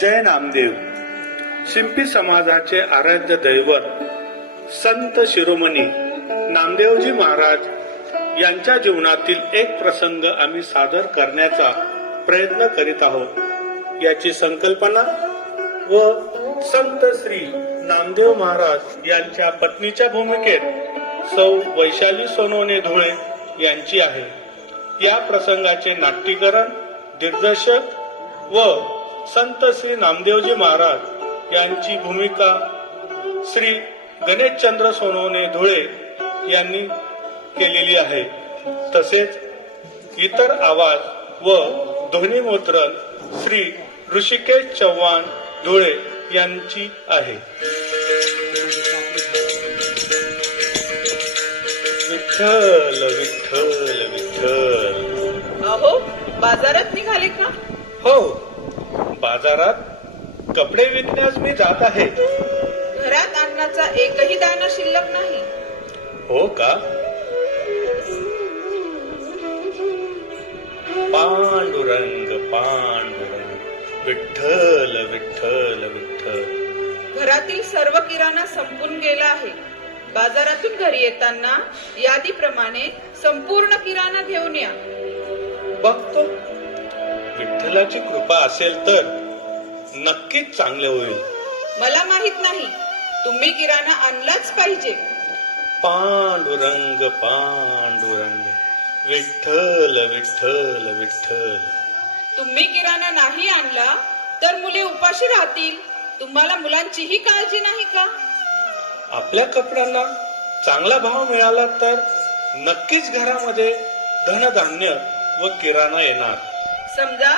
जय नामदेव. शिंपी समाजाचे आराध्य दैवत संत शिरोमणी नामदेवजी महाराज यांच्या जीवनातील एक प्रसंग आम्ही सादर करण्याचा प्रयत्न करीत आहोत. याची संकल्पना व संत श्री नामदेव महाराज यांच्या पत्नीच्या भूमिकेत सौ वैशाली सोनवणे धुळे यांची आहे. या प्रसंगाचे नाट्यकरण, दिग्दर्शक व संत श्री नामदेवजी महाराज यांची भूमिका श्री गणेशचंद्र सोनवणे धुळे यांनी केलेली आहे. तसेच इतर आवाज व ध्वनिमुद्रण श्री ऋषिकेश चव्हाण धुळे यांची आहे. विठ्ठल विठ्ठल विठ्ठल. अहो, बाजारात निघाले का? हो, बाजारात कपडे विकण्यास मी जात आहे. घरात अन्नाचा एकही दाणा शिल्लक नाही. हो का? पांडुरंग पांडुरंग, विठ्ठल विठ्ठल विठ्ठल. घरातील सर्व किराणा संपून गेला आहे. बाजारातून घरी येताना यादीप्रमाणे संपूर्ण किराणा घेऊन या. बघतो, विठ्ठलाची कृपा असेल तर नक्कीच चांगले होईल. मला माहित नाही, तुम्ही किराणा आणलाच पाहिजे. पांडुरंग पांडुरंग, विठ्ठल विठ्ठल विठ्ठल. तुम्ही किराणा नाही आणला तर मुले उपाशी राहतील. तुम्हाला मुलांचीही काळजी नाही का? आपल्या कपड्यांना चांगला भाव मिळाला तर नक्कीच घरामध्ये धनधान्य व किराणा येणार. समजा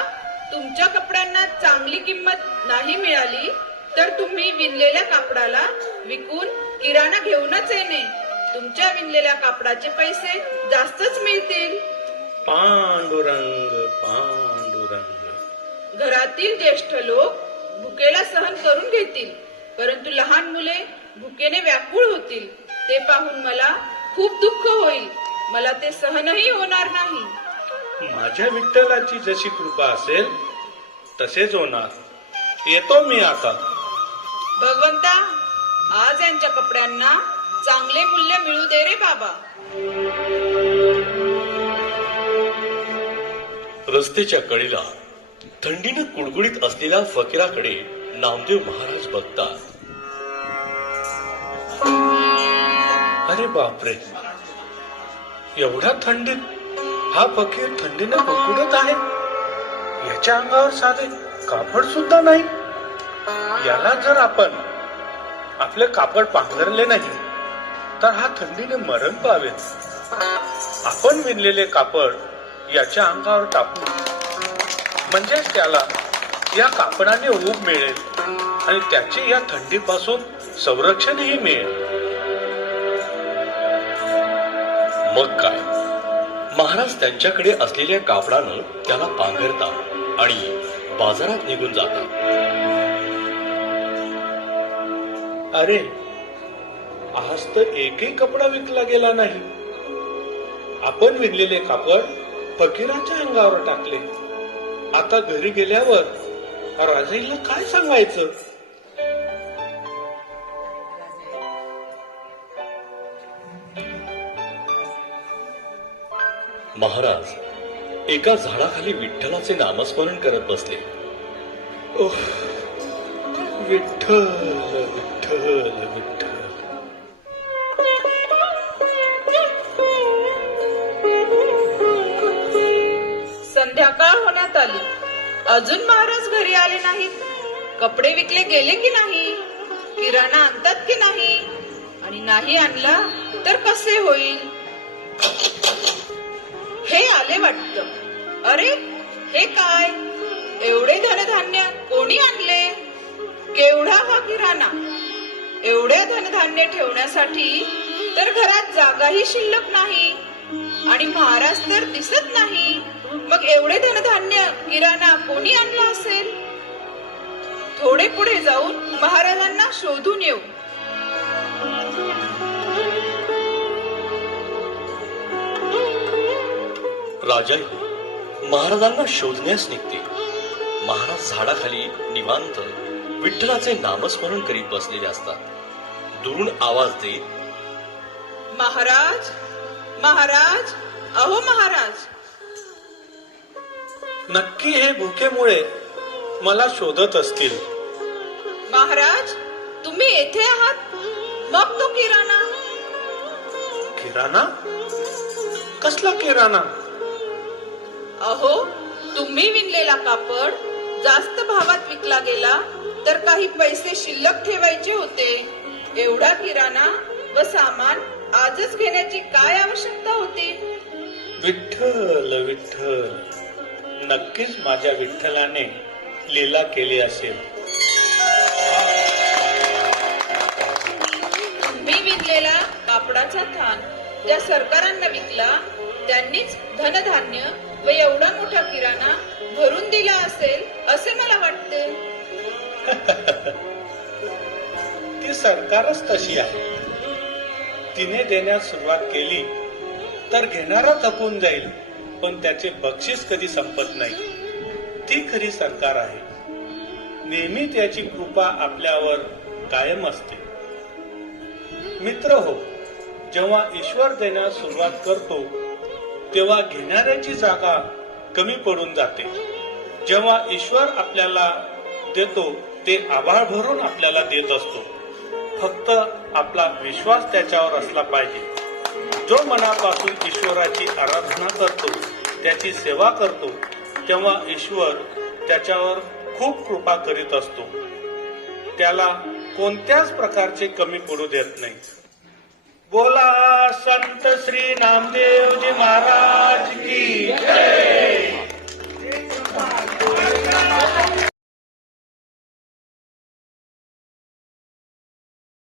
तुमच्या कपड्यांना चांगली किंमत नाही मिळाली तर तुम्ही विणलेल्या कापडाला विकून किराणा घेऊनच येणे. तुमच्या विणलेल्या कापडाचे पैसे जास्तच मिळतील. पांडुरंग पांडुरंग. घरातील ज्येष्ठ लोक भुकेला सहन करून घेतील, परंतु लहान मुले भुकेने व्याकुळ होतील. ते पाहून मला खूप दुःख होईल. मला ते सहनही होणार नाही. माझ्या विठ्ठलाची जशी कृपा असेल तसेच होणार. येतो मी आता. भगवंता, आज यांच्या कपड्यांना चांगले मूल्य मिळू दे रे बाबा. रस्त्याच्या कडेला थंडीनं कुडकुडीत असलेल्या फकीराकडे नामदेव महाराज बघतात. अरे बापरे, एवढ्या थंडीत हा फकीर थंडीनं कुडकुडत आहे. याच्या अंगावर साधे कापड सुद्धा नाही. याला जर आपण आपले कापड पांघरले नाही तर हा थंडीने मरण पावेल. आपण विणलेले कापड याच्या अंगावर टाकू, म्हणजेच त्याला या कापडाने ऊब मिळेल आणि त्याचे या थंडीपासून संरक्षणही मिळेल. मग काय, महाराज त्यांच्याकडे असलेल्या कापडानं त्याला पांघरतात आणि बाजारात निघून जातात. अरे, आज तर एकही कपडा विकला गेला नाही. आपण विणलेले कापड फकीराच्या अंगावर टाकले. आता घरी गेल्यावर राजाईला काय सांगायचं? महाराज एका झाडाखाली विठ्ठलाचे नामस्मरण करत बसले. ओह, विठ्ठल विठ्ठल विठ्ठल. संध्याकाळ होण्यात आली. अजून महाराज घरी आले नाहीत. कपडे विकले गेले की नाही? किराणा आणतात की नाही? आणि नाही आणला तर कसे होईल? हे आले वाटतं. अरे, हे काय? एवढे धनधान्य कोणी आणले? केवढा हा किराणा? एवढ्या धनधान्य ठेवण्यासाठी तर घरात जागाही शिल्लक नाही आणि महाराज तर दिसत नाही. मग एवढे धनधान्य किराणा कोणी आणला असेल? थोडे पुढे जाऊन महाराजांना शोधून येऊ. राजाई महाराजांना शोधण्यास निघते. महाराज झाडाखाली निवांत विठ्ठलाचे नामस्मरण करीत बसलेले असतात. दुरून आवाज देत, महाराज महाराज अहो महाराज. नक्की हे भुकेमुळे मला शोधत असतील. महाराज तुम्ही येथे आहात, मग तो किराणा. किराणा? कसला किराणा? अहो तुम्ही विणलेला कापड जास्त भावात विकला गेला तर काही पैसे शिल्लक ठेवायचे होते. एवढा किराणा व सामान आजच घेण्याची काय आवश्यकता होती? विठ्ठल विठ्ठल, नक्कीच माझ्या विठ्ठलाने लीला केली असेल. तुम्ही विणलेला कापडाचा थान ज्या सरकारांना विकला त्यांनीच धनधान्य व एवढा मोठा किराणा भरून दिला असेल असे मला वाटते. ती सरकारच तशी आहे. तिने देण्यास सुरुवात केली तर घेणारा थकून जाईल, पण त्याचे बक्षीस कधी संपत नाही. ती खरी सरकार आहे. नेहमी त्याची कृपा आपल्यावर कायम असते. मित्र हो, जेव्हा ईश्वर देण्यास सुरुवात करतो तेव्हा घेणाऱ्याची जागा कमी पडून जाते. जेव्हा ईश्वर आपल्याला देतो ते आभाळ भरून आपल्याला देत असतो. फक्त आपला विश्वास त्याच्यावर असला पाहिजे. जो मनापासून ईश्वराची आराधना करतो, त्याची सेवा करतो, तेव्हा ईश्वर त्याच्यावर खूप कृपा करीत असतो. त्याला कोणत्याच प्रकारचे कमी पडू देत नाही. बोला संत श्री नामदेवजी महाराज